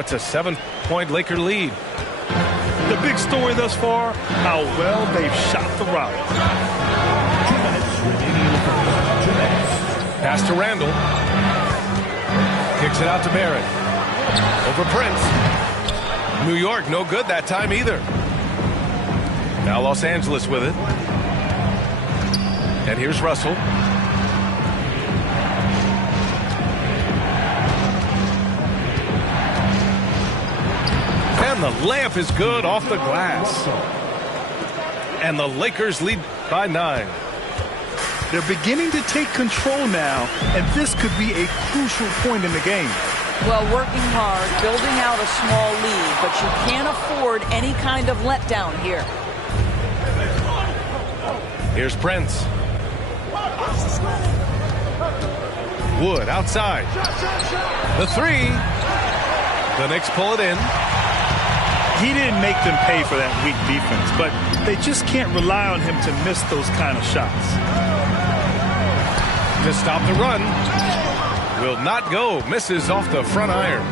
It's a 7-point Laker lead. The big story thus far, how well they've shot the rock. Pass to Randall. Kicks it out to Barrett. Over Prince. New York, no good that time either. Now Los Angeles with it. And here's Russell. And the layup is good off the glass. And the Lakers lead by 9. They're beginning to take control now, and this could be a crucial point in the game. Well, working hard, building out a small lead, but you can't afford any kind of letdown here. Here's Prince. Wood outside. The 3. The Knicks pull it in. He didn't make them pay for that weak defense, but they just can't rely on him to miss those kind of shots. To stop the run. Will not go. Misses off the front iron.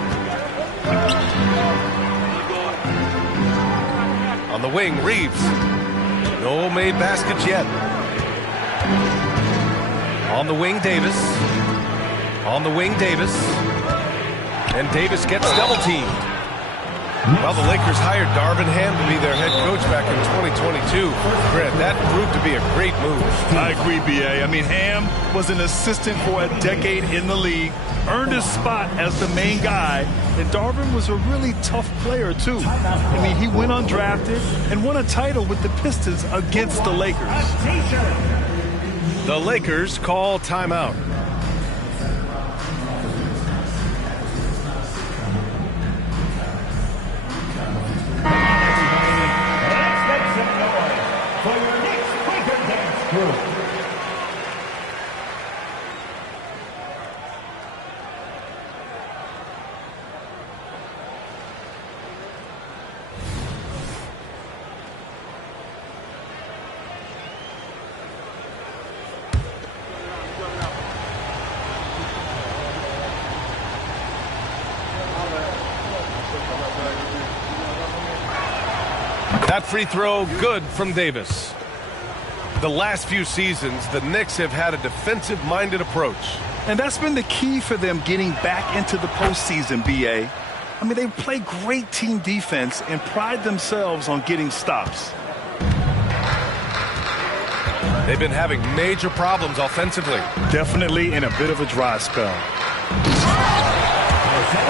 On the wing, Reeves. No made baskets yet. On the wing, Davis. On the wing, Davis. And Davis gets double teamed. Well, the Lakers hired Darvin Ham to be their head coach back in 2022. Grant, that proved to be a great move. I agree, B.A. I mean, Ham was an assistant for a decade in the league, earned his spot as the main guy, and Darvin was a really tough player, too. I mean, he went undrafted and won a title with the Pistons against the Lakers. The Lakers call timeout. That free throw good from Davis. The last few seasons, the Knicks have had a defensive-minded approach. And that's been the key for them getting back into the postseason, B.A. I mean, they play great team defense and pride themselves on getting stops. They've been having major problems offensively. Definitely in a bit of a dry spell.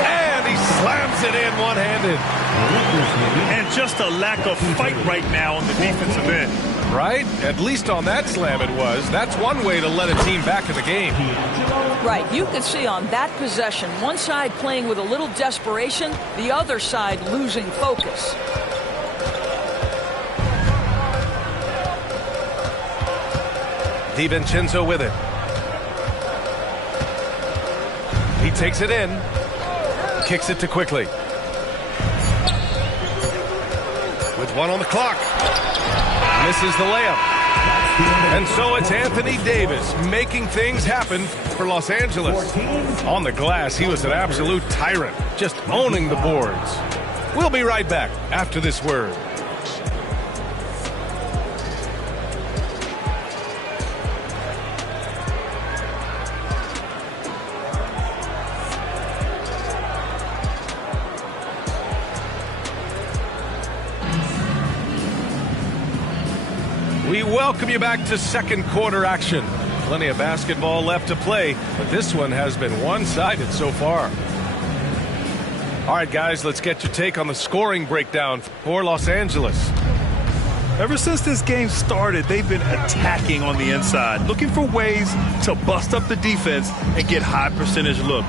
And he slams it in one-handed. And just a lack of fight right now on the defensive end. Right? At least on that slam it was. That's one way to let a team back in the game. Right. You can see on that possession, one side playing with a little desperation, the other side losing focus. DiVincenzo with it. He takes it in. Kicks it to Quickly. With 1 on the clock. Misses the layup. And so it's Anthony Davis making things happen for Los Angeles. On the glass, he was an absolute tyrant, just owning the boards. We'll be right back after this word. We welcome you back to second quarter action. Plenty of basketball left to play, but this one has been one-sided so far. All right, guys, let's get your take on the scoring breakdown for Los Angeles. Ever since this game started, they've been attacking on the inside, looking for ways to bust up the defense and get high percentage looks.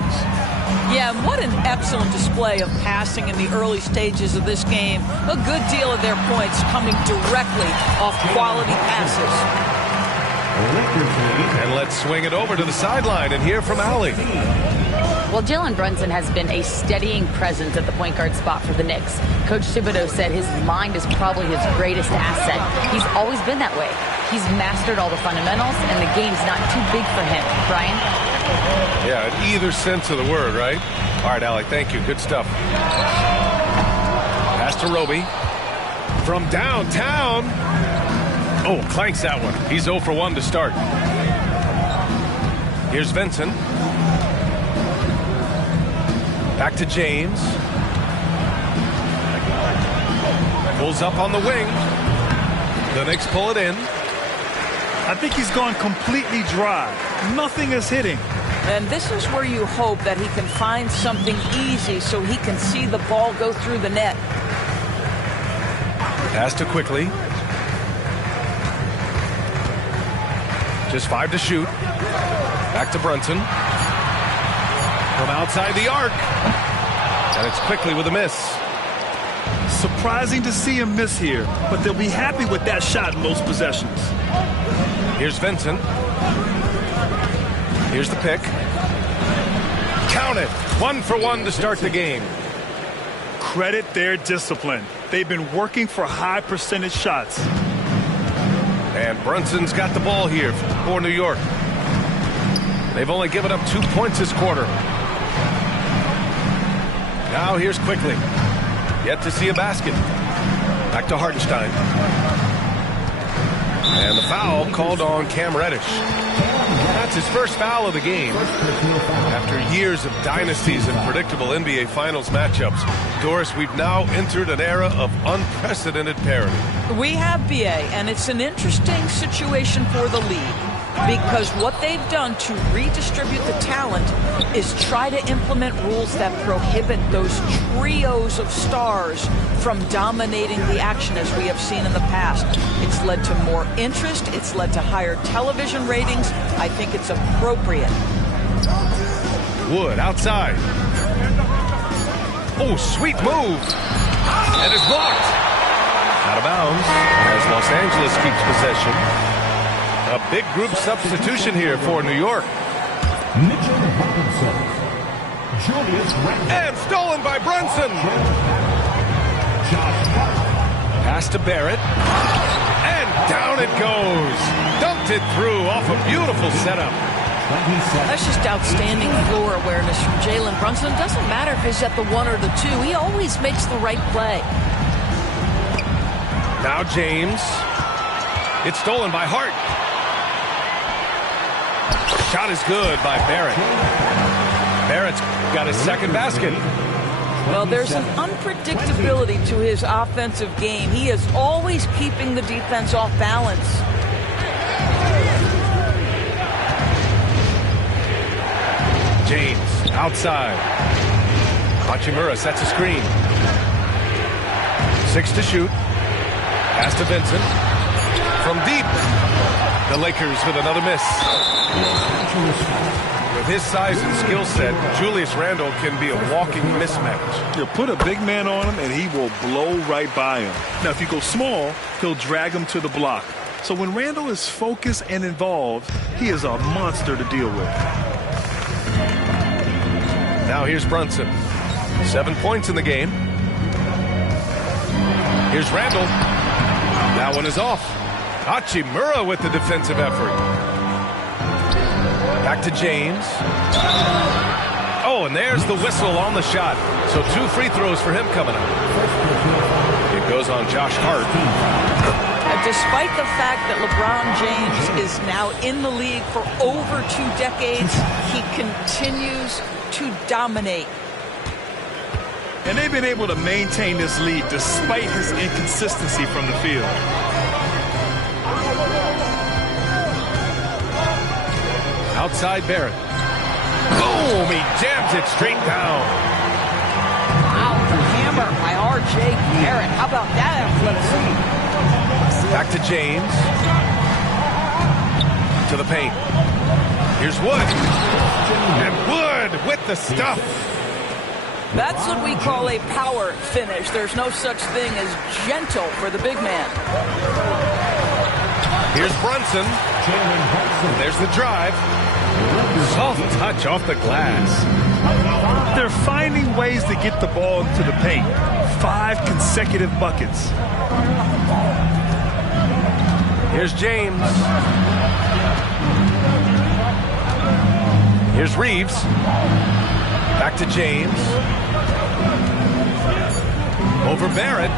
Yeah, and what an excellent display of passing in the early stages of this game. A good deal of their points coming directly off quality passes. And let's swing it over to the sideline and hear from Allie. Well, Jalen Brunson has been a steadying presence at the point guard spot for the Knicks. Coach Thibodeau said his mind is probably his greatest asset. He's always been that way. He's mastered all the fundamentals, and the game's not too big for him. Brian? Yeah, in either sense of the word, right? All right, Allie, thank you. Good stuff. Pass to Roby. From downtown. Oh, clanks that one. He's 0 for 1 to start. Here's Vincent. Back to James. Pulls up on the wing. The Knicks pull it in. I think he's gone completely dry. Nothing is hitting. And this is where you hope that he can find something easy so he can see the ball go through the net. Pass to Quickly. Just 5 to shoot. Back to Brunson. From outside the arc. And it's Quickly with a miss. Surprising to see him miss here, but they'll be happy with that shot in most possessions. Here's Vincent. Here's the pick. Count it. 1 for 1 to start the game. Credit their discipline. They've been working for high percentage shots. And Brunson's got the ball here for New York. They've only given up 2 points this quarter. Now here's Quickly. Yet to see a basket. Back to Hartenstein. And the foul called on Cam Reddish. That's his first foul of the game. After years of dynasties and predictable NBA Finals matchups, Doris, we've now entered an era of unprecedented parity. We have, BA, and it's an interesting situation for the league because what they've done to redistribute the talent is try to implement rules that prohibit those trios of stars from dominating the action as we have seen in the past. It's led to more interest. It's led to higher television ratings. I think it's appropriate. Wood outside. Oh, sweet move. And it's blocked. Out of bounds as Los Angeles keeps possession. A big group substitution here for New York. And stolen by Brunson. Pass to Barrett. And down it goes. Dumped it through off a beautiful setup. That's just outstanding floor awareness from Jalen Brunson. It doesn't matter if he's at the 1 or the 2. He always makes the right play. Now James. It's stolen by Hart. Shot is good by Barrett. Barrett's got his second basket. Well, there's an unpredictability to his offensive game. He is always keeping the defense off balance. James outside. Hachimura sets a screen. 6 to shoot. Pass to Vincent. From deep. The Lakers with another miss. With his size and skill set, Julius Randle can be a walking mismatch. You put a big man on him and he will blow right by him. Now, if you go small, he'll drag him to the block. So when Randle is focused and involved, he is a monster to deal with. Now here's Brunson. 7 points in the game. Here's Randle. That one is off. Hachimura with the defensive effort. Back to James. Oh, and there's the whistle on the shot. So 2 free throws for him coming up. It goes on Josh Hart. Despite the fact that LeBron James is now in the league for over 2 decades, he continues to dominate. And they've been able to maintain this lead despite his inconsistency from the field. Outside Barrett. Boom! He jams it straight down. Wow, the hammer by R.J. Barrett. How about that athleticism? Back to James. To the paint. Here's Wood. And Wood with the stuff. That's what we call a power finish. There's no such thing as gentle for the big man. Here's Brunson. There's the drive. Soft touch off the glass. They're finding ways to get the ball into the paint. 5 consecutive buckets. Here's James. Here's Reeves. Back to James. Over Barrett.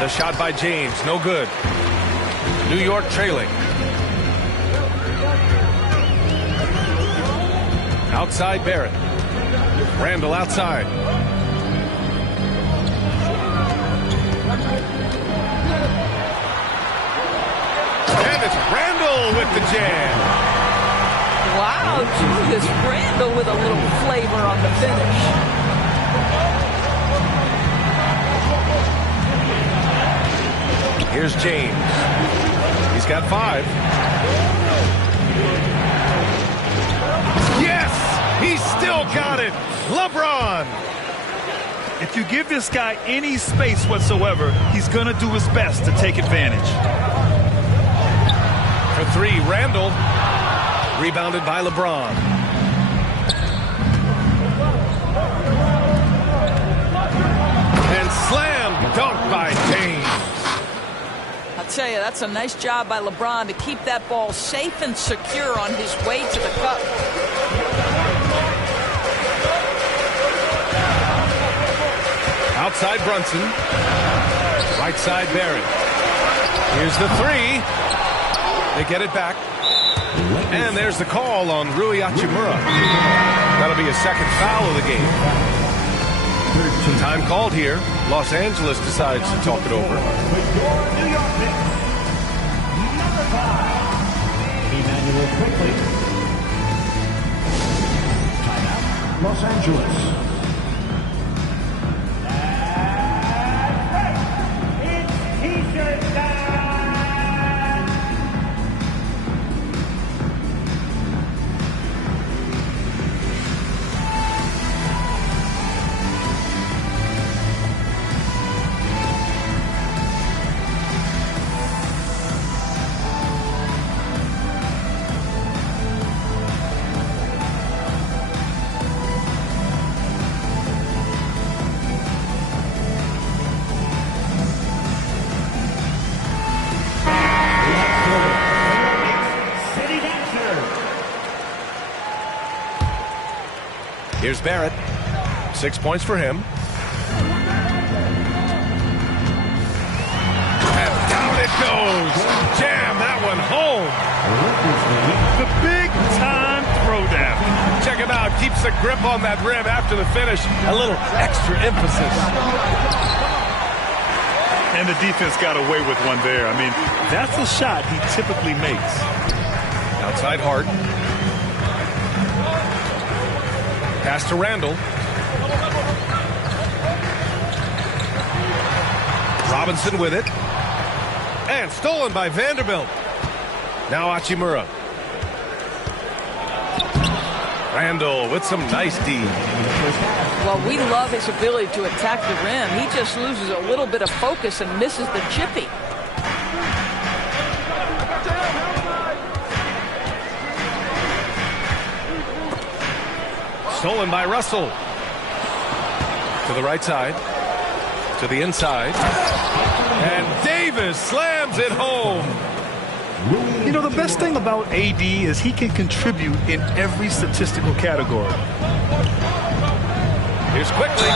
The shot by James, no good. New York trailing. Outside Barrett. Randall outside. And it's Randall with the jam. Wow, Julius Randall with a little flavor on the finish. Here's James. He's got 5. Yes! He's still got it! LeBron! If you give this guy any space whatsoever, he's going to do his best to take advantage. For 3, Randall. Rebounded by LeBron. And slam dunk by James. I'll tell you, that's a nice job by LeBron to keep that ball safe and secure on his way to the cup. Outside Brunson. Right side Barrett. Here's the 3. They get it back. And there's the call on Rui Hachimura. That'll be a second foul of the game. Time called here. Los Angeles decides to talk it over. New York Knicks, number 5, Emmanuel Quickly. Timeout, Los Angeles. It's T-shirt time. Here's Barrett. 6 points for him. And down it goes. Jam that one home. The big time throwdown. Check him out. Keeps the grip on that rim after the finish. A little extra emphasis. And the defense got away with one there. I mean, that's a shot he typically makes. Outside Hart. Pass to Randall. Robinson with it. And stolen by Vanderbilt. Now Hachimura. Randall with some nice D. Well, we love his ability to attack the rim. He just loses a little bit of focus and misses the chippy. Stolen by Russell. To the right side. To the inside. And Davis slams it home. You know, the best thing about AD is he can contribute in every statistical category. Here's Quickly.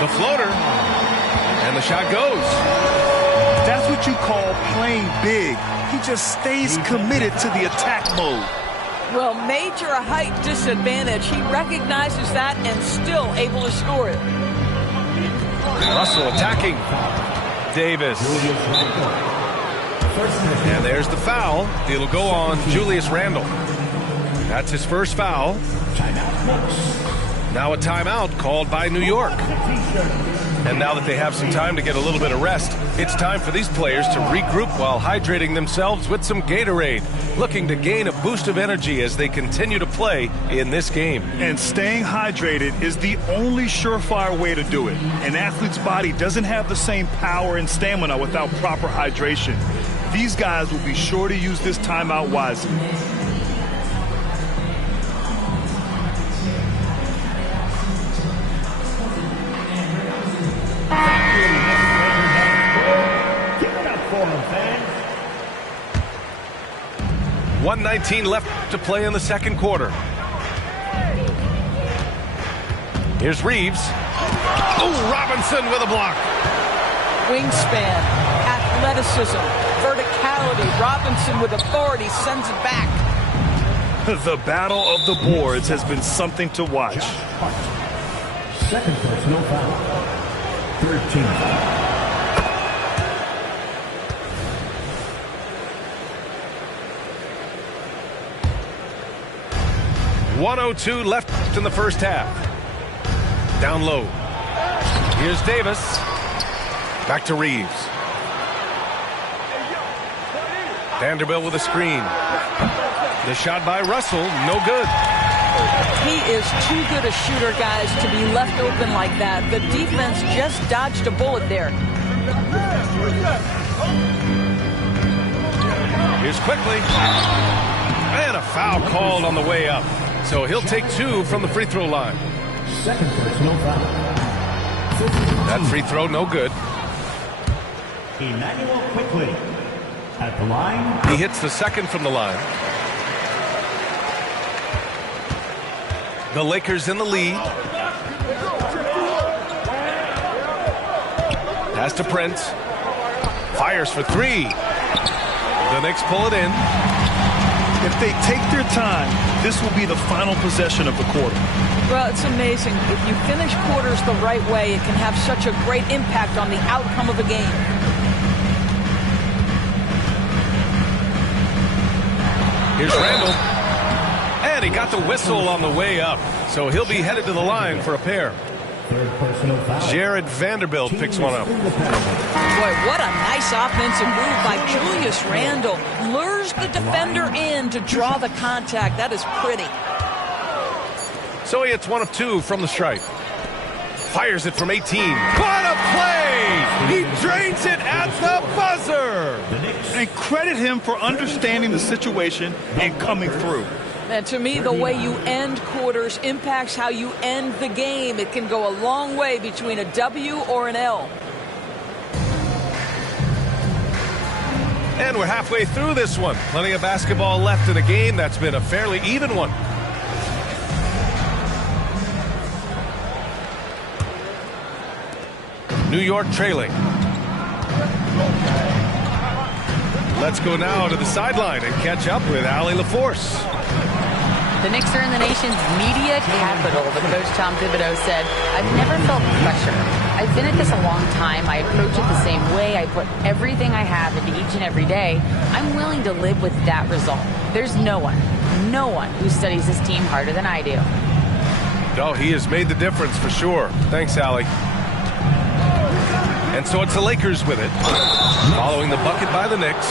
The floater. And the shot goes. That's what you call playing big. He just stays committed to the attack mode. Well, major height disadvantage. He recognizes that and still able to score it. Russell attacking. Davis. And there's the foul. It'll go on Julius Randall. That's his first foul. Now a timeout called by New York. And now that they have some time to get a little bit of rest, it's time for these players to regroup while hydrating themselves with some Gatorade, looking to gain a boost of energy as they continue to play in this game. And staying hydrated is the only surefire way to do it. An athlete's body doesn't have the same power and stamina without proper hydration. These guys will be sure to use this timeout wisely. Give it up for them, fans. 1:19 left to play in the second quarter. Here's Reeves. Oh, Robinson with a block. Wingspan, athleticism, verticality. Robinson with authority sends it back. The battle of the boards has been something to watch. Second personal foul. 13. 1:02 left in the first half. Down low. Here's Davis. Back to Reeves. Vanderbilt with a screen. The shot by Russell, no good. He is too good a shooter, guys, to be left open like that. The defense just dodged a bullet there. Here's quickly. And a foul called on the way up. So he'll take 2 from the free throw line. Second personal foul. That free throw, no good. Emmanuel Quickly at the line. He hits the second from the line. The Lakers in the lead. Pass to Prince. Fires for 3. The Knicks pull it in. If they take their time, this will be the final possession of the quarter. Well, it's amazing. If you finish quarters the right way, it can have such a great impact on the outcome of a game. Here's Randall. And he got the whistle on the way up. So he'll be headed to the line for a pair. Third personal foul. Jared Vanderbilt picks one up. Boy, what a nice offensive move by Julius Randle. Lures the defender in to draw the contact. That is pretty. So he hits 1 of 2 from the stripe. Fires it from 18. What a play! He drains it at the buzzer! And credit him for understanding the situation and coming through. And to me, the way you end quarters impacts how you end the game. It can go a long way between a W or an L. And we're halfway through this one. Plenty of basketball left in a game that's been a fairly even one. New York trailing. Let's go now to the sideline and catch up with Allie LaForce. The Knicks are in the nation's media capital, but Coach Tom Thibodeau said, I've never felt pressure. I've been at this a long time. I approach it the same way. I put everything I have into each and every day. I'm willing to live with that result. There's no one who studies this team harder than I do. Oh, he has made the difference for sure. Thanks, Allie. And so it's the Lakers with it, following the bucket by the Knicks.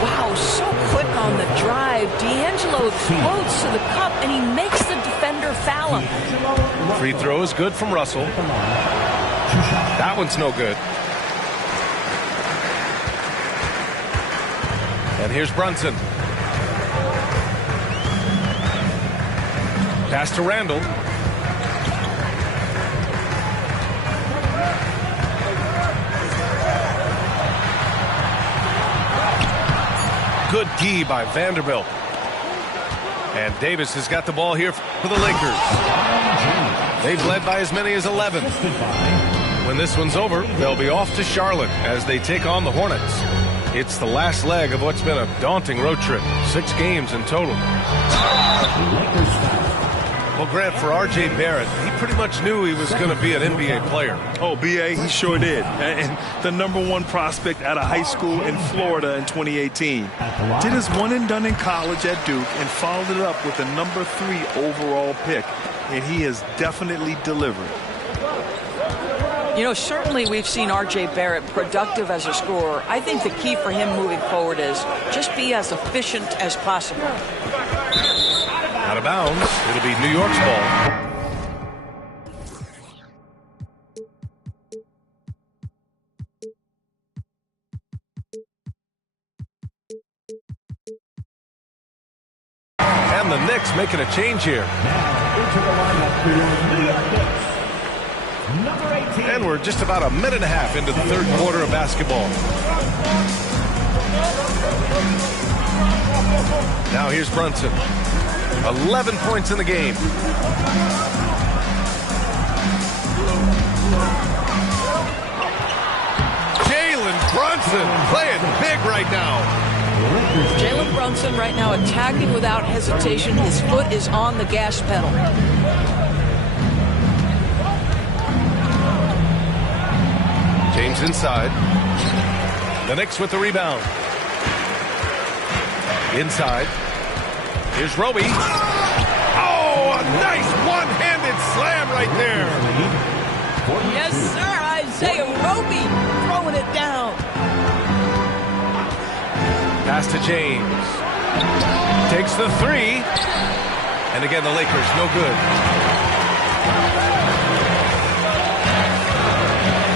Wow, so quick on the drive. D'Angelo explodes to the cup, and he makes the defender foul him. Free throw is good from Russell. That one's no good. And here's Brunson. Pass to Randall. Good D by Vanderbilt. And Davis has got the ball here for the Lakers. They've led by as many as 11. When this one's over, they'll be off to Charlotte as they take on the Hornets. It's the last leg of what's been a daunting road trip. 6 games in total. Well, Grant, for R.J. Barrett, he pretty much knew he was going to be an NBA player. Oh, B.A., he sure did. And the #1 prospect out of high school in Florida in 2018. Did his one and done in college at Duke and followed it up with a #3 overall pick. And he has definitely delivered. You know, certainly we've seen R.J. Barrett productive as a scorer. I think the key for him moving forward is just be as efficient as possible. Out of bounds. It'll be New York's ball. And the Knicks making a change here. Into the lineup for your New York Knicks. Number 18. And we're just about a minute and a half into the third quarter of basketball. Now here's Brunson. 11 points in the game. Brunson playing big right now. Jalen Brunson right now attacking without hesitation. His foot is on the gas pedal. James inside. The Knicks with the rebound. Inside. Here's Roby. Oh, a nice one-handed slam right there. Yes, sir. Isaiah Roby throwing it down. Pass to James. Takes the three. And again, the Lakers, no good.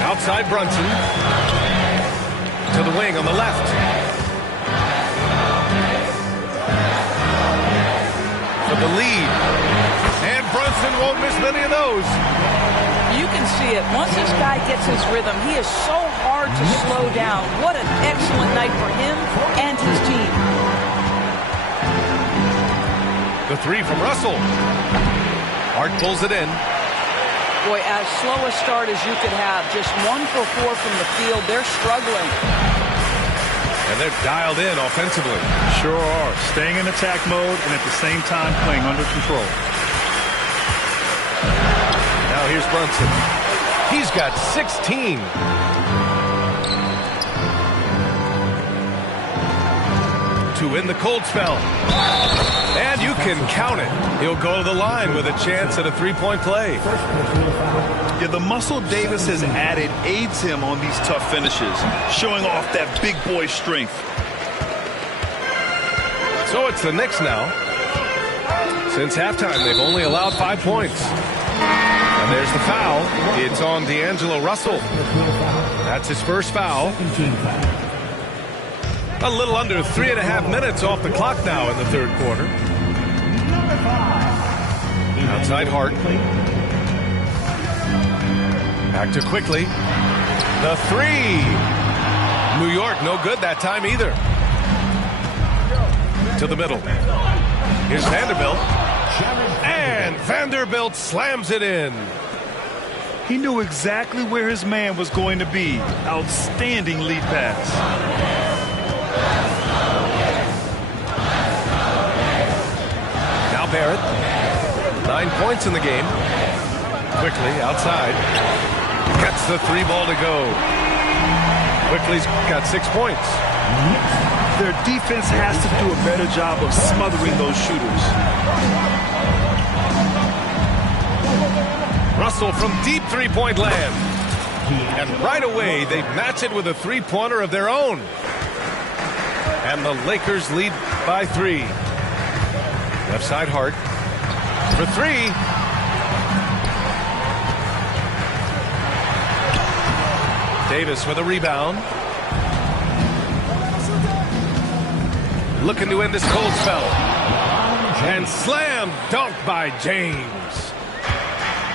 Outside Brunson. To the wing on the left. For the lead. And Brunson won't miss many of those. You can see it. Once this guy gets his rhythm, he is so hard to slow down. What an excellent night for him and his team. The three from Russell. Hart pulls it in. Boy, as slow a start as you could have. Just 1 for 4 from the field. They're struggling. And they're dialed in offensively. Sure are. Staying in attack mode and at the same time playing under control. Now here's Brunson. He's got 16. To win the cold spell. And you can count it. He'll go to the line with a chance at a three-point play. Yeah, the muscle Davis has added aids him on these tough finishes, showing off that big boy strength. So it's the Knicks now. Since halftime, they've only allowed 5 points. And there's the foul. It's on D'Angelo Russell. That's his first foul. A little under 3.5 minutes off the clock now in the third quarter. Outside Hart. Back to Quickly. The three. New York, no good that time either. To the middle. Here's Vanderbilt. And Vanderbilt slams it in. He knew exactly where his man was going to be. Outstanding lead pass. Now Barrett. 9 points in the game. Quickly outside. Gets the three ball to go. Quickly's got 6 points. Their defense has to do a better job of smothering those shooters. Russell from deep three-point land. And right away, they match it with a three-pointer of their own. And the Lakers lead by 3. Left side Hart. For 3. Davis with a rebound. Looking to end this cold spell. And slam dunk by James.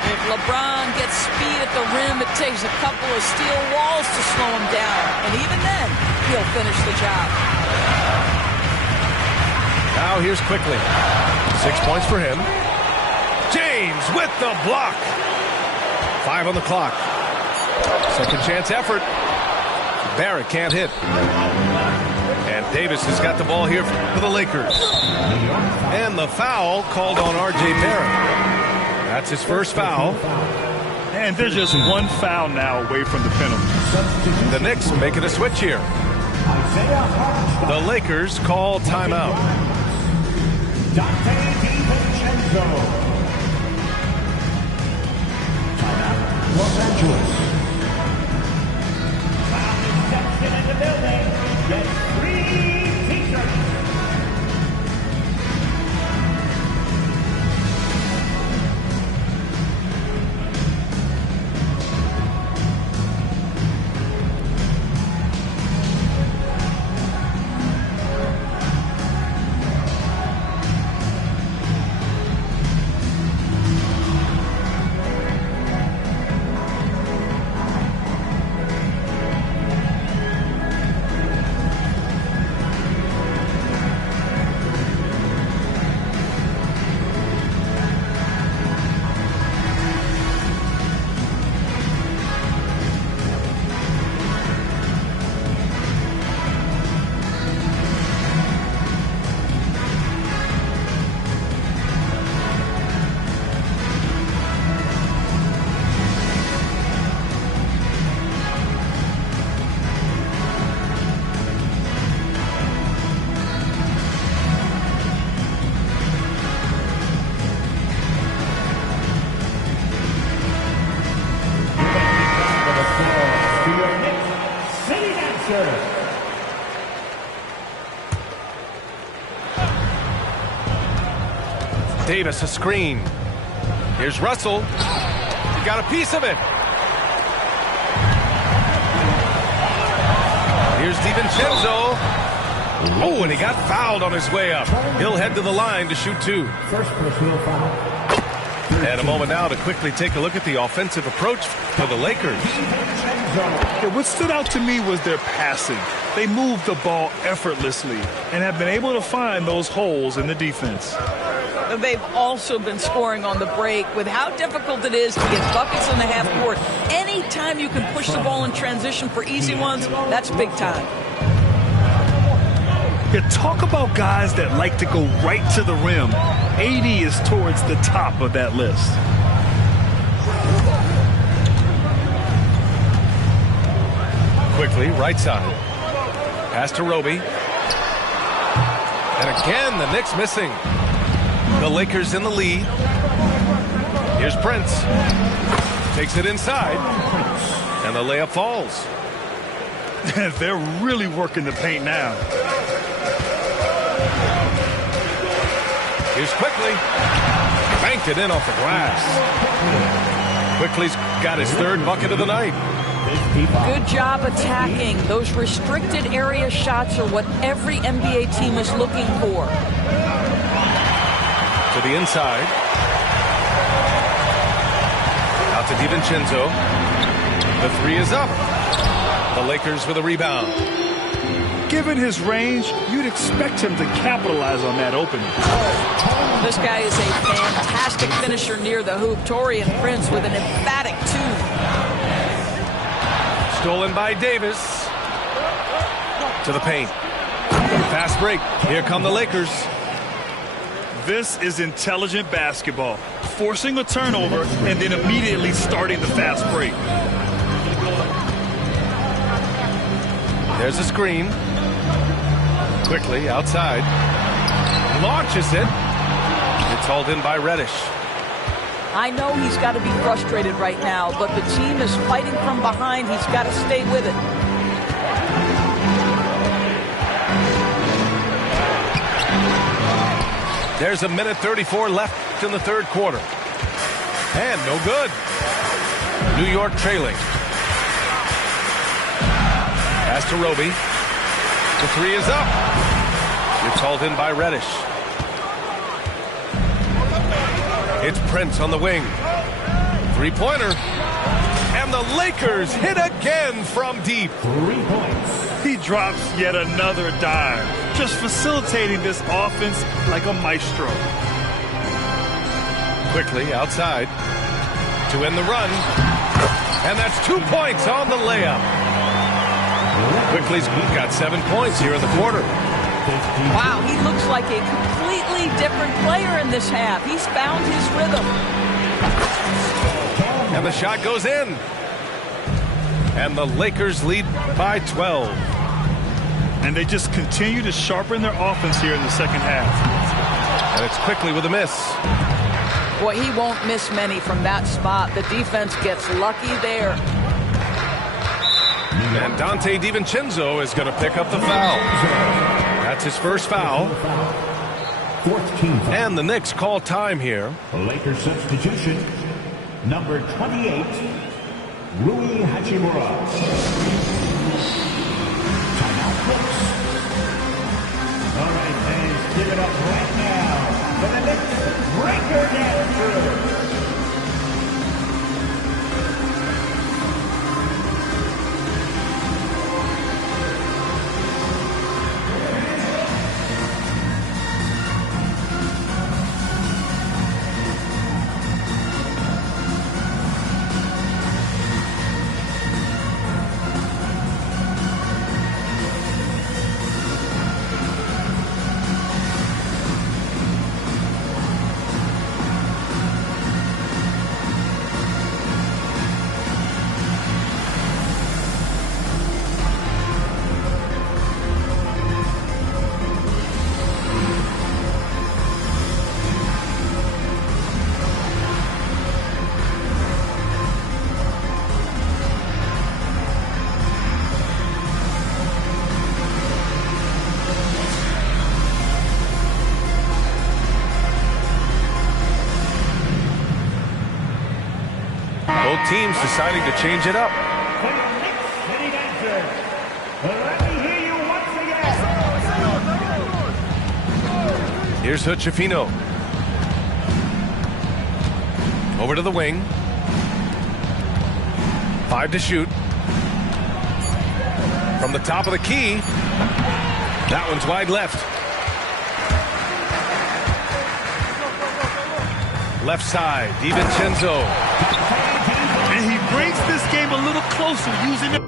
If LeBron gets speed at the rim, it takes a couple of steel walls to slow him down. And even then, he'll finish the job. Now here's Quickly. 6 points for him. James with the block. 5 on the clock. Second chance effort. Barrett can't hit. And Davis has got the ball here for the Lakers. And the foul called on R.J. Barrett. That's his first foul. And they're just one foul now away from the penalty. The Knicks making a switch here. The Lakers call timeout. Los Angeles. In the building, get free t-shirts. service. Davis, a screen. Here's Russell. He got a piece of it. Here's DiVincenzo. Oh, and he got fouled on his way up. He'll head to the line to shoot two. First personal foul. And a moment now to quickly take a look at the offensive approach for the Lakers. Yeah, what stood out to me was their passing. They moved the ball effortlessly and have been able to find those holes in the defense. They've also been scoring on the break. With how difficult it is to get buckets in the half court, anytime you can push the ball in transition for easy ones, that's big time. Yeah, talk about guys that like to go right to the rim. AD is towards the top of that list. Quickly, right side. Pass to Roby. And again, the Knicks missing. The Lakers in the lead. Here's Prince. Takes it inside. And the layup falls. They're really working the paint now. Here's Quickly. Banked it in off the glass. Quickly's got his third bucket of the night. Good job attacking. Those restricted area shots are what every NBA team is looking for. To the inside. Out to DiVincenzo. The three is up. The Lakers with a rebound. Given his range, you'd expect him to capitalize on that opening. This guy is a fantastic finisher near the hoop. Taurean Prince with an emphatic two. Stolen by Davis. To the paint. Fast break. Here come the Lakers. This is intelligent basketball. Forcing a turnover and then immediately starting the fast break. There's a screen. Quickly outside. Launches it. It's hauled in by Reddish. I know he's got to be frustrated right now, but the team is fighting from behind. He's got to stay with it. There's a minute 34 left in the third quarter. And no good. New York trailing. Pass to Roby. The three is up. It's hauled in by Reddish. It's Prince on the wing. Three-pointer. And the Lakers hit again from deep. 3 points. He drops yet another dime, just facilitating this offense like a maestro. Quickly outside to end the run. And that's 2 points on the layup. Quickly's got 7 points here in the quarter. Wow, he looks like a completely different player in this half. He's found his rhythm. And the shot goes in. And the Lakers lead by 12. And they just continue to sharpen their offense here in the second half. And it's Quickly with a miss. Boy, he won't miss many from that spot. The defense gets lucky there. And Dante DiVincenzo is going to pick up the foul. That's his first foul. 4th team foul. And the Knicks call time here. Lakers substitution. Number 28, Rui Hachimura. Timeout, Knicks. All right, fans, give it up right now for the Knicks breaker down through. both teams deciding to change it up. For your next city dancer, let me hear you once again. Here's Hutchefino. Over to the wing. 5 to shoot. From the top of the key. That one's wide left. Left side, DiVincenzo. And he brings this game a little closer using it.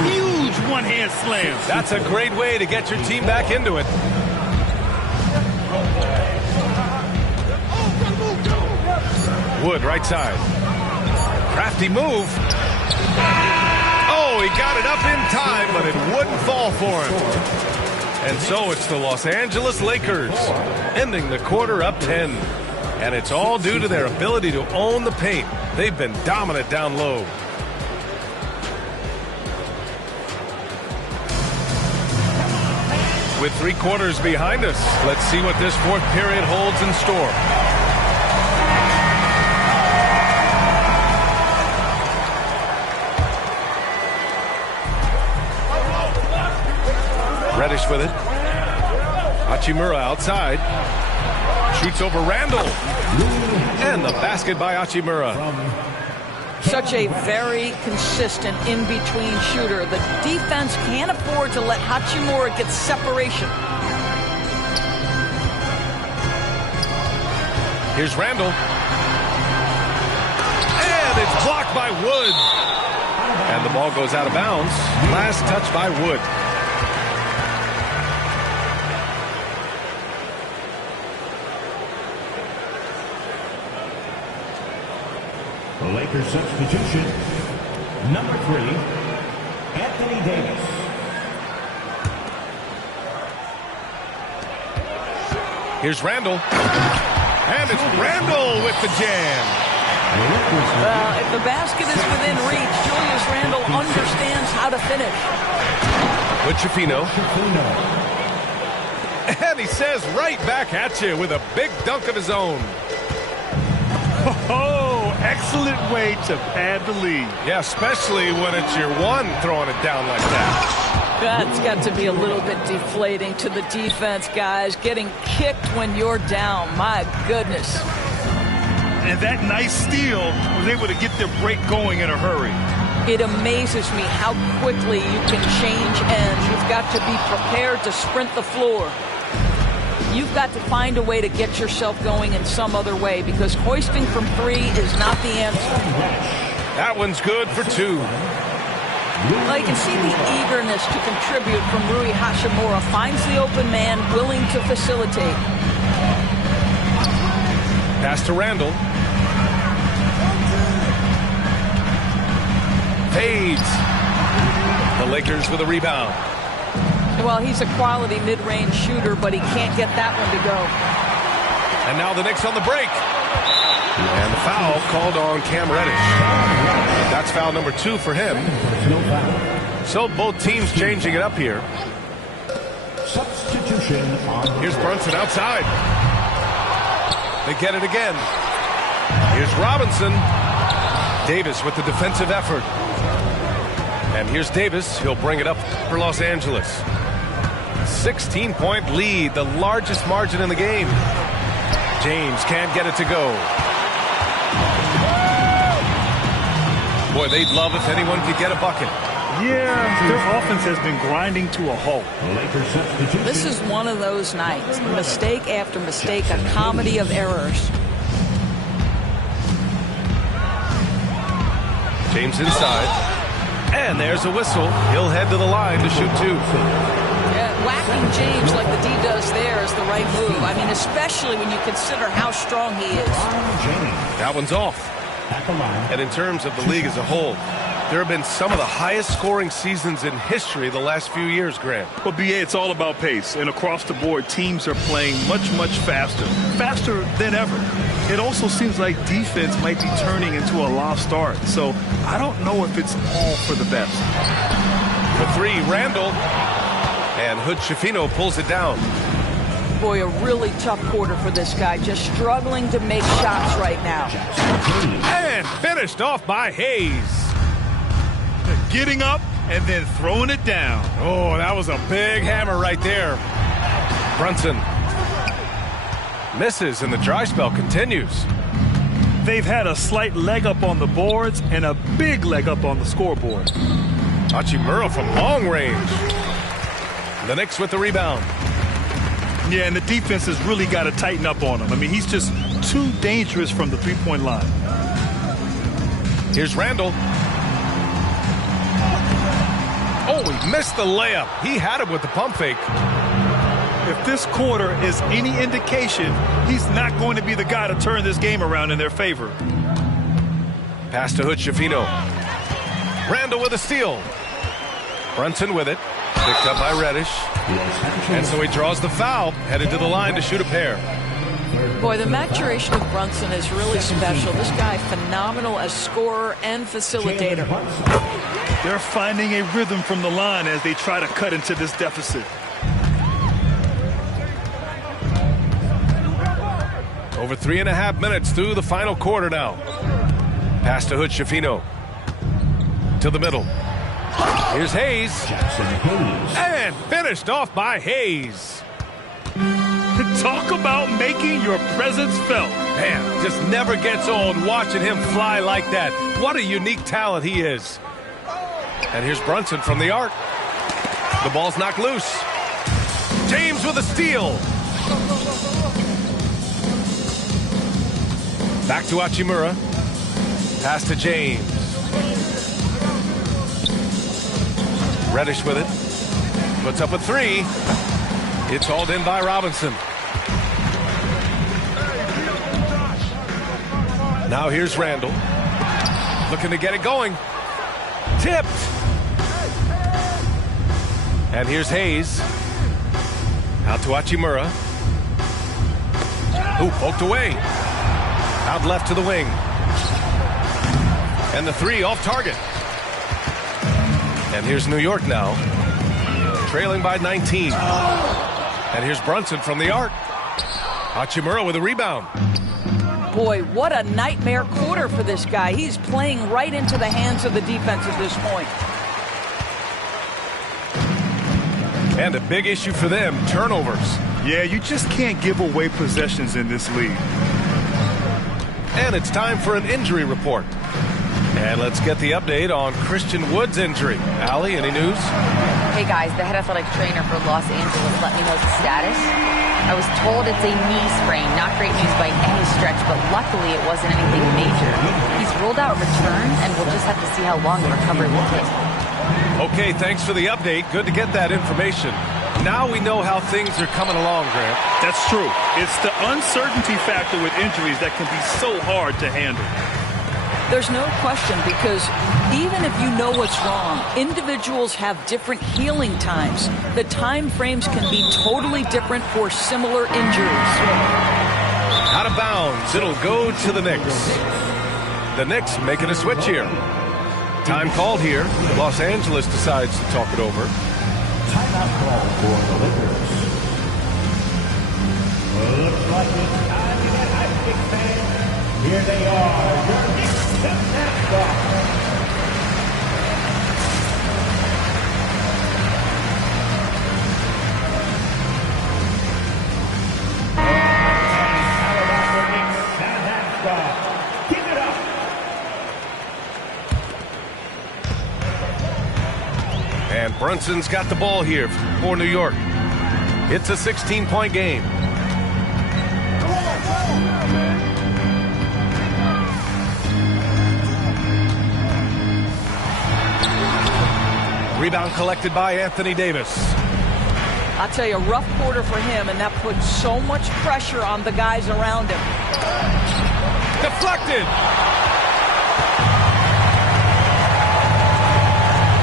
Huge one-hand slams. That's a great way to get your team back into it. Wood, right side. Crafty move. Oh, he got it up in time, but it wouldn't fall for him. And so it's the Los Angeles Lakers, ending the quarter up 10. And it's all due to their ability to own the paint. They've been dominant down low. With 3 quarters behind us, let's see what this fourth period holds in store. Reddish with it. Hachimura outside. Shoots over Randall. And the basket by Hachimura. Such a very consistent in-between shooter. The defense can't afford to let Hachimura get separation. Here's Randall. And it's blocked by Wood. And the ball goes out of bounds. Last touch by Wood. Lakers substitution, number 3, Anthony Davis. Here's Randall. And it's Randall with the jam. If the basket is within reach, Julius Randle understands how to finish. Hutchefino. And he says right back at you with a big dunk of his own. Oh, excellent way to pad the lead. Yeah, especially when it's your one throwing it down like that. That's got to be a little bit deflating to the defense, guys. Getting kicked when you're down. My goodness. And that nice steal was able to get their break going in a hurry. It amazes me how quickly you can change ends. You've got to be prepared to sprint the floor. You've got to find a way to get yourself going in some other way, because hoisting from 3 is not the answer. That one's good for 2. Well, you can see the eagerness to contribute from Rui Hachimura. Finds the open man, willing to facilitate. Pass to Randall. Fades. The Lakers with a rebound. Well, he's a quality mid-range shooter, but he can't get that one to go. And now the Knicks on the break. And the foul called on Cam Reddish. That's foul number 2 for him. So both teams changing it up here. Substitution. Here's Brunson outside. They get it again. Here's Robinson. Davis with the defensive effort. And here's Davis. He'll bring it up for Los Angeles. 16-point lead, the largest margin in the game. James can't get it to go. Boy, they'd love if anyone could get a bucket. Yeah, their offense has been grinding to a halt. This is one of those nights. Mistake after mistake, a comedy of errors. James inside. And there's a whistle. He'll head to the line to shoot 2. Yeah, whacking James like the D does there is the right move. I mean, especially when you consider how strong he is. That one's off. And in terms of the league as a whole, there have been some of the highest scoring seasons in history the last few years, Grant. Well, BA, it's all about pace. And across the board, teams are playing much, much faster. Faster than ever. It also seems like defense might be turning into a lost art. So I don't know if it's all for the best. For 3, Randall. And Hood Schifino pulls it down. Boy, a really tough quarter for this guy. Just struggling to make shots right now. And finished off by Hayes. Getting up and then throwing it down. Oh, that was a big hammer right there. Brunson misses, and the dry spell continues. They've had a slight leg up on the boards and a big leg up on the scoreboard. Hachimura from long range. The Knicks with the rebound. Yeah, and the defense has really got to tighten up on him. I mean, he's just too dangerous from the three-point line. Here's Randall. Oh, he missed the layup. He had it with the pump fake. If this quarter is any indication, he's not going to be the guy to turn this game around in their favor. Pass to Hood Schifino. Randall with a steal. Brunson with it. Picked up by Reddish. And so he draws the foul, headed to the line to shoot a pair. Boy, the maturation of Brunson is really special. This guy, phenomenal as scorer and facilitator. They're finding a rhythm from the line as they try to cut into this deficit. Over 3.5 minutes through the final quarter now. Pass to Hood Schifino. To the middle. Here's Hayes. And finished off by Hayes. Talk about making your presence felt. Man, just never gets old watching him fly like that. What a unique talent he is. And here's Brunson from the arc. The ball's knocked loose. James with a steal. Back to Hachimura. Pass to James. Reddish with it. Puts up a 3. It's hauled in by Robinson. Now here's Randall. Looking to get it going. Tipped. And here's Hayes. Out to Hachimura. Ooh, poked away. Out left to the wing. And the 3 off target. And here's New York now. Trailing by 19. And here's Brunson from the arc. Hachimura with a rebound. Boy, what a nightmare quarter for this guy. He's playing right into the hands of the defense at this point. And a big issue for them, turnovers. Yeah, you just can't give away possessions in this league. And it's time for an injury report. And let's get the update on Christian Wood's injury. Allie, any news? Hey guys, the head athletic trainer for Los Angeles let me know the status. I was told it's a knee sprain. Not great news by any stretch, but luckily it wasn't anything major. He's ruled out return, and we'll just have to see how long the recovery will take. Okay, thanks for the update. Good to get that information. Now we know how things are coming along, Grant. That's true. It's the uncertainty factor with injuries that can be so hard to handle. There's no question, because even if you know what's wrong, individuals have different healing times. The time frames can be totally different for similar injuries. Out of bounds, it'll go to the Knicks. The Knicks making a switch here. Time called here. Los Angeles decides to talk it over. Timeout call for the Lakers. Looks like it's time to get hyped, big fans. Here they are, your Knicks mascot. And Brunson's got the ball here for New York. It's a 16-point game. Rebound collected by Anthony Davis. I'll tell you, a rough quarter for him, and that puts so much pressure on the guys around him. Deflected.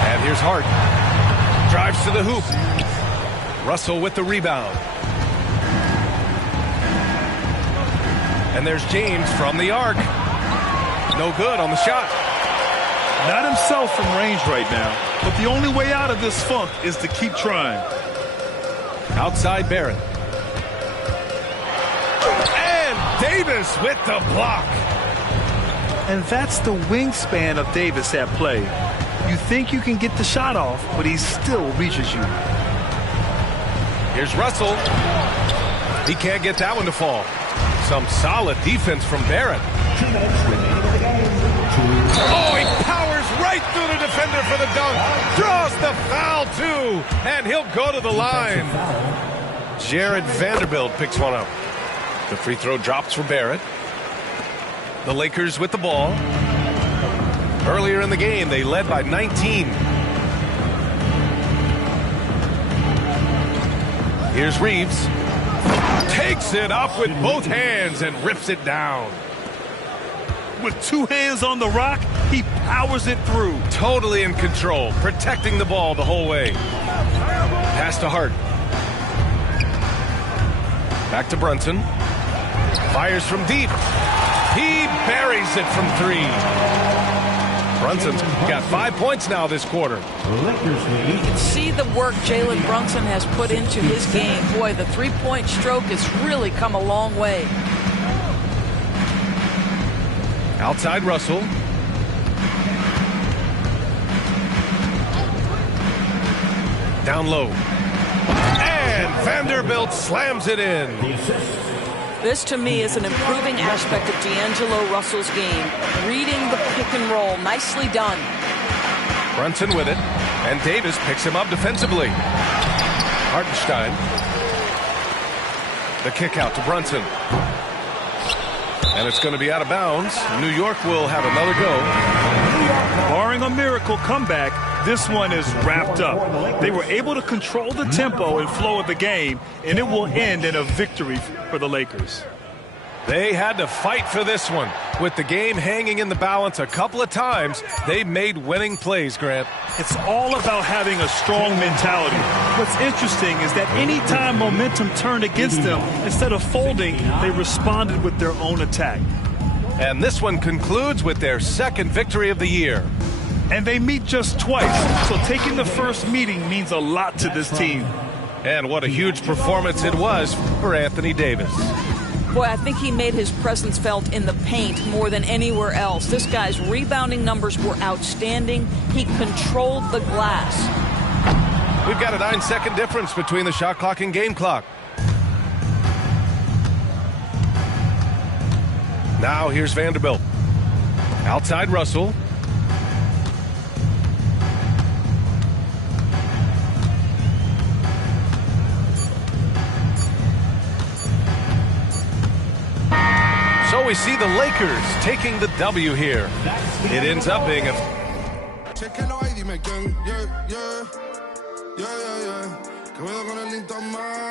And here's Hart. Drives to the hoop. Russell with the rebound. And there's James from the arc. No good on the shot. Not himself from range right now, but the only way out of this funk is to keep trying. Outside Barrett. And Davis with the block. And that's the wingspan of Davis at play. You think you can get the shot off, but he still reaches you. Here's Russell. He can't get that one to fall. Some solid defense from Barrett. 2 minutes remaining in the game. Oh, he powers right through the defender for the dunk. Draws the foul, too. And he'll go to the line. Jared Vanderbilt picks one up. The free throw drops for Barrett. The Lakers with the ball. Earlier in the game, they led by 19. Here's Reeves. Takes it up with both hands and rips it down. With 2 hands on the rock, he powers it through. Totally in control, protecting the ball the whole way. Pass to Hart. Back to Brunson. Fires from deep. He buries it from 3. Brunson's got 5 points now this quarter. You can see the work Jalen Brunson has put into his game. Boy, the three-point stroke has really come a long way. Outside Russell. Down low. And Vanderbilt slams it in. This, to me, is an improving aspect of D'Angelo Russell's game. Reading the pick and roll. Nicely done. Brunson with it. And Davis picks him up defensively. Hartenstein. The kick out to Brunson. And it's going to be out of bounds. New York will have another go. Barring a miracle comeback, this one is wrapped up. They were able to control the tempo and flow of the game, and it will end in a victory for the Lakers. They had to fight for this one. With the game hanging in the balance a couple of times, they made winning plays, Grant. It's all about having a strong mentality. What's interesting is that any time momentum turned against them, instead of folding, they responded with their own attack. And this one concludes with their second victory of the year. And they meet just twice, so taking the first meeting means a lot to this team. And what a huge performance it was for Anthony Davis. Boy, I think he made his presence felt in the paint more than anywhere else. This guy's rebounding numbers were outstanding. He controlled the glass. We've got a 9-second difference between the shot clock and game clock. Now here's Vanderbilt. Outside Russell. So we see the Lakers taking the W here. It ends up being a... Check el ID, me gang, yeah, yeah, yeah, yeah, yeah. Que me con el Inter más.